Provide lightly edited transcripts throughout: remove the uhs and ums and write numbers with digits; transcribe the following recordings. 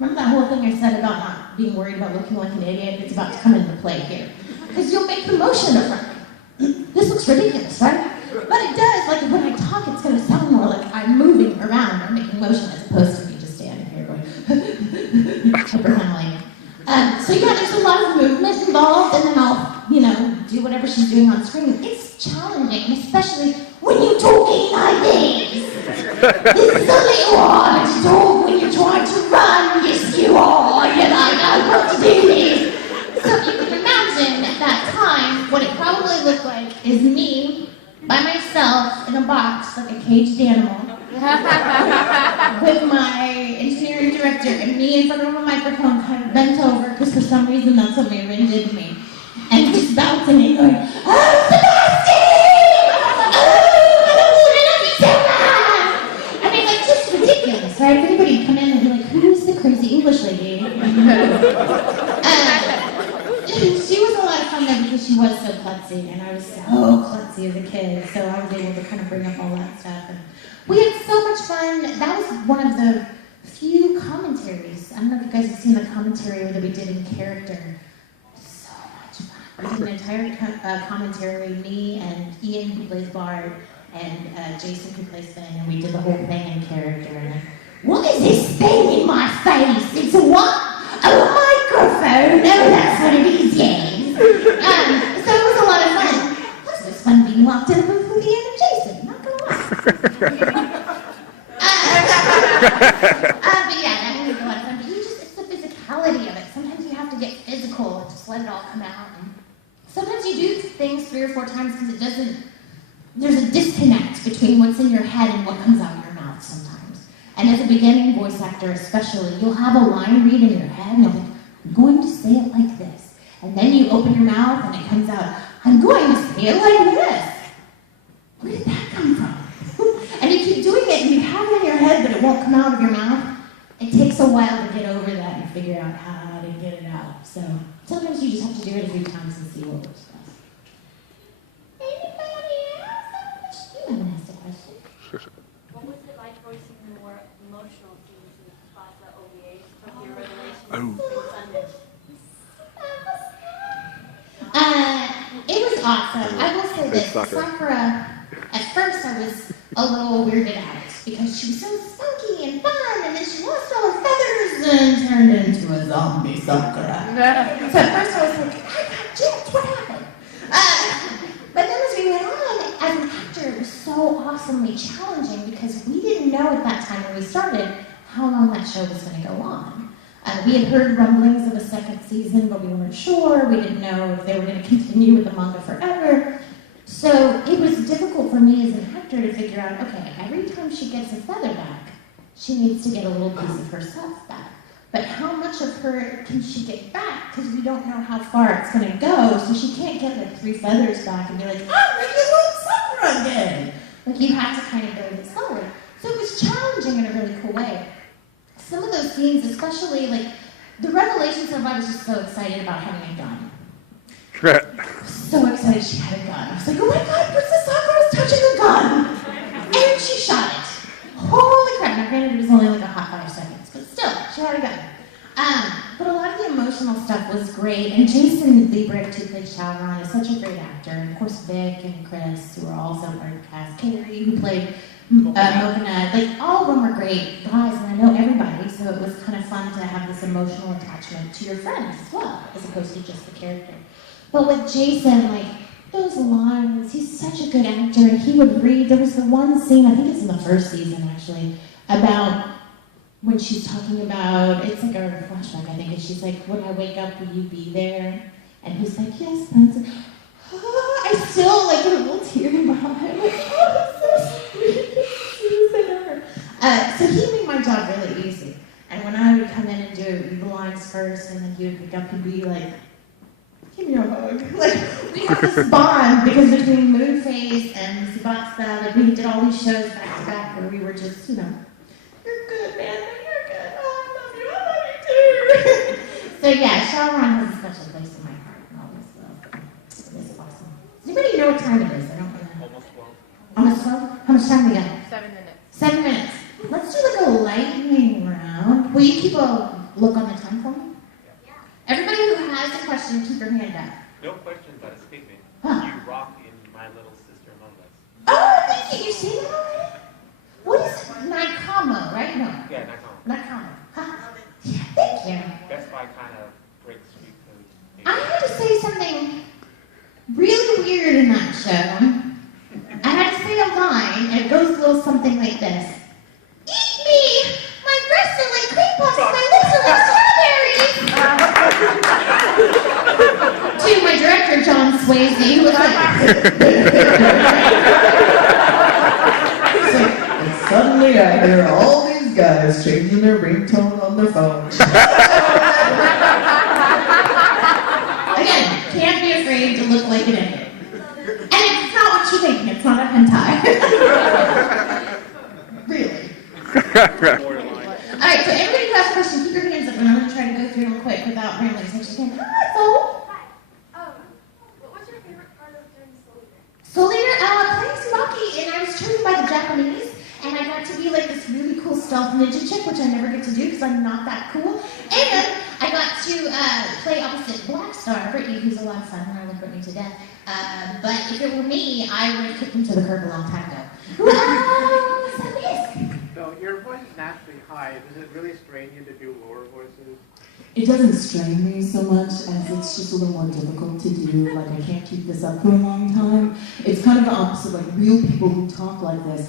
Remember that whole thing I said about not being worried about looking like an idiot? It's about to come into play here. Because you'll make the motion of like, this looks ridiculous, right? But it does, like when I talk, it's going to sound more like I'm moving around or making motion as opposed to me just standing here going, hyperventilating. So yeah, there's a lot of movement involved, and then I'll, do whatever she's doing on screen. It's challenging, especially when you're talking like this. This is a little harder to talk when you're trying to run. Yes, you are. You're like, I've got to do this. So you can imagine at that time, what it probably looked like is me by myself in a box like a caged animal with my engineering director and me in front of a microphone kind of bent over because for some reason that's what Marin did to me. And just bouncing and going, oh, Sebastian! Oh, I love you so much! I mean, like, just ridiculous, right? If anybody would come in and be like, who's the crazy English lady? She was a lot of fun though because she was so klutzy, and I was so klutzy as a kid, so I was able to kind of bring up all that stuff. And we had so much fun. That was one of the few commentaries. I don't know if you guys have seen the commentary that we did in character. So much fun. We did an entire commentary, me and Ian, who plays Bard, and Jason, who plays Finn, and we did the whole thing in character. And what is this thing in my face? It's a what? A microphone? No, that's what it is, yes. So it was a lot of fun. Plus it was fun being locked in a booth with Ian and Jason, not gonna lie. But yeah, that was a lot of fun. But it's the physicality of it. Sometimes you have to get physical and just let it all come out. And sometimes you do things 3 or 4 times because there's a disconnect between what's in your head and what comes out of your mouth sometimes. And as a beginning voice actor especially, you'll have a line read in your head and you'll think, I'm going to say it like this. And then you open your mouth and it comes out, I'm going to say it like this. Where did that come from? And you keep doing it and you have it in your head but it won't come out of your mouth. It takes a while to get over that and figure out how to get it out. So sometimes you just have to do it a few times and see what works best. Anybody else? You haven't asked a question. What was it like voicing the more emotional scenes in the Spasa OVAs from your revelation in Sundance? It was awesome. I will say this, Sakura, at first I was a little weirded out because she was so spunky and fun, and then she lost all her feathers and turned into a zombie Sakura. So at first I was like, I got gypped, what happened? But then as we went on, as an actor, it was so awesomely challenging because we didn't know at that time when we started how long that show was going to go on. We had heard rumblings of a second season, but we weren't sure. We didn't know if they were going to continue with the manga forever. So it was difficult for me as an actor to figure out, okay, every time she gets a feather back, she needs to get a little piece of herself back. But how much of her can she get back? Because we don't know how far it's going to go, so she can't get like 3 feathers back and be like, I'm regular Sakura again. Like you have to kind of build it slower. So it was challenging in a really cool way. Some of those scenes, especially like the revelation stuff, I was just so excited about having a gun. So excited she had a gun. I was like, oh my god, Princess Sakura's touching a gun! And she shot it. Holy crap. Now granted, it was only like a hot 5 seconds, but still, she had a gun. But a lot of the emotional stuff was great, and Jason Liebrecht, who played Shaoran, is such a great actor, and of course Vic and Chris, who are also part of the cast, Carrie, who played Mokana, like all of them were great guys, and I know everybody, so it was kind of fun to have this emotional attachment to your friends as well, as opposed to just the character. But with Jason, like, those lines, he's such a good actor, and he would read, there was the one scene, I think it's in the first season actually, about when she's talking about, it's like a flashback I think, and she's like, when I wake up, will you be there? And he's like, yes, Princess. I still like get a little tear in my eye. I'm like, oh, that's so sweet. So he made my job really easy. And when I would come in and do the lines first, and then he would pick up and be like, give me a hug. Like, we have this bond, because between Moonface and Tsubasa, like, we did all these shows back to back where we were just, you're good, man, you're good. Oh, I love you too. So yeah, Shaoran has a special place in my heart and all this stuff. It's awesome. Does anybody know what time it is? I don't know. Almost 12? How much time we got? 7 minutes. 7 minutes. Let's do like a lightning round. Will you keep a look on the time for me? Everybody who has a question, keep your hand up. No question, but a statement. Huh. You rock in My Little Sister Among Us. Oh, thank you. You see that already? What is it? Nakamo, right? No. Yeah, not common. Nakamo. Huh. Yeah, thank you. Best Buy kind of breaks street code. I had to say something really weird in that show. I had to say a line, and it goes a little something like this. Eat me! My breasts are like cream puffs, and my lips are like strawberries! To my director, John Swayze, who was like... And suddenly I hear all these guys changing their ringtone on their phones. Again, can't be afraid to look like an idiot. And it's not what you think, it's not a hentai. Really. Alright, so everybody who has a question, keep your hands up, and I'm going to try to go through them quick without rambling. So just again, hi, Soul. Hi. What's your favorite part of doing Soul Eater? Soul Eater, playing Tsubaki, and I was chosen by the Japanese, and I got to be like this really cool stealth ninja chick, which I never get to do because I'm not that cool. And I got to play opposite Black Star, Brittany, who's a lot of fun, and I love Brittany to death. But if it were me, I would have kicked him to the curb a long time ago. So yes. So your voice is naturally high. Does it really strain you to do lower voices? It doesn't strain me so much as it's just a little more difficult to do. Like, I can't keep this up for a long time. It's kind of the opposite. Like, real people who talk like this,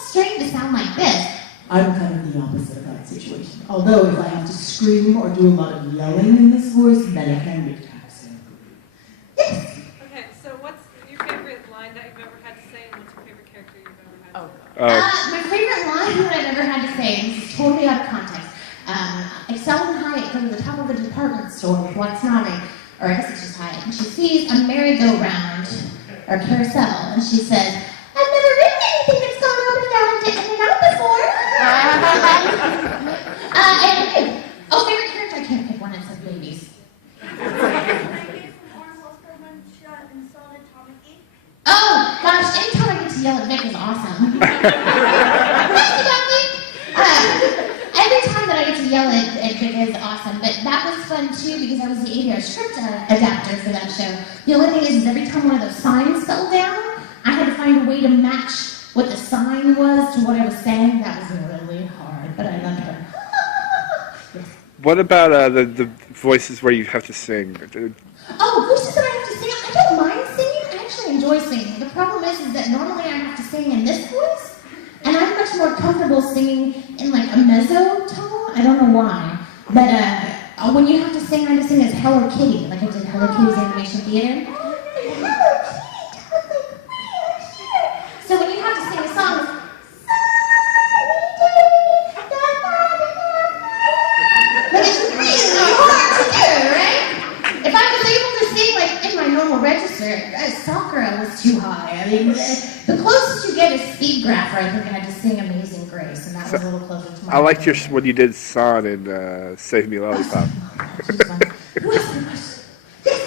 It's strange to sound like this. I'm kind of the opposite of that situation. Although if I have to scream or do a lot of yelling in this voice, then it can be taxing. Yes. Okay, so what's your favorite line that you've ever had to say, and what's your favorite character you've ever had to say? My favorite line that I've ever had to say, and this is totally out of context. Selden Hyatt goes to the top of a department store with Watanabe, or I guess it's just Hyatt, and she sees a merry-go-round, or carousel, and she says, I've never ridden anything that's gone up and down and in and out before. Oh, favorite character? I can't pick one, it says babies. Oh, gosh, anytime I get to yell at Nick is awesome. Every time that I get to yell at Nick is awesome, but that was fun too because I was the ADR script adapter for that show. The only thing is every time one of those signs fell down, I had to find a way to match what the sign was to what I was saying. That was really hard, but I loved her. Yes. What about the voices where you have to sing? Oh, voices that I have to sing. I don't mind singing. I actually enjoy singing. The problem is that normally I have to sing in this voice, and I'm much more comfortable singing in like a mezzo tone. I don't know why, but when you have to sing, I just sing as Hello Kitty, like I did Hello Kitty's Animation Theater. So when you have to sing a song, like it's really hard to do, right? If I was able to sing like in my normal register, Sakura was too high. I mean, the closest you get is Speed Grapher. I think I had to sing Amazing Grace, and that was a little closer to my. I liked your when you did Son in Save Me Lollipop. Who has the question? Yes.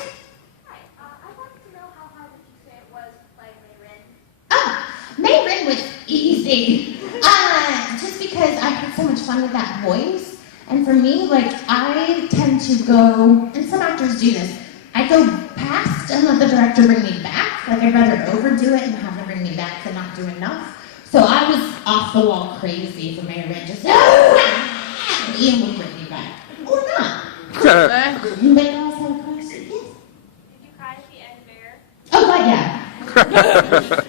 Hi. I wanted to know how hard would you say it was to play Mayrin? Oh, Mayrin was easy. Just because I had so much fun with that voice. And for me, like, I tend to go, and some actors do this, I go past and let the director bring me back. Like, I'd rather overdo it and have them bring me back than not do enough. So I was off the wall crazy for Mayrin, just, and Ian would bring me back. Or not. Anybody else have a question? Yes. Did you cry at the end, Bear? Oh, God, yeah.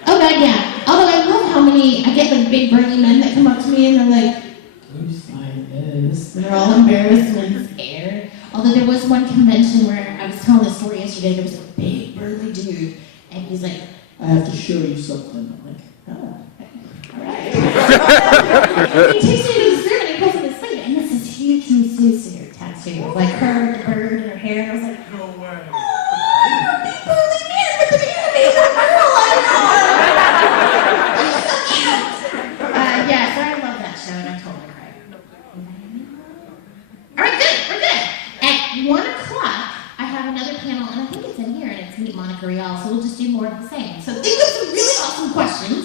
Oh, God, yeah. Although I love how many, I get like big burly men that come up to me and they're like, whose sign is? They're all embarrassed and scared. Although there was one convention where I was telling the story yesterday, there was a big burly dude, and he's like, I have to show you something. I'm like, oh, all right. He takes me to the room and he pulls up his sleeve, and this is huge Misusu tattoo, like her, the bird, and her hair, and I was like, no way. Big burly man with an animated girl, I know. Yeah, so I love that show, and I totally cried. All right, good, we're good. At 1 o'clock, I have another panel, and I think it's in here, and it's Meet Monica Rial, so we'll just do more of the same. So think of some really awesome questions,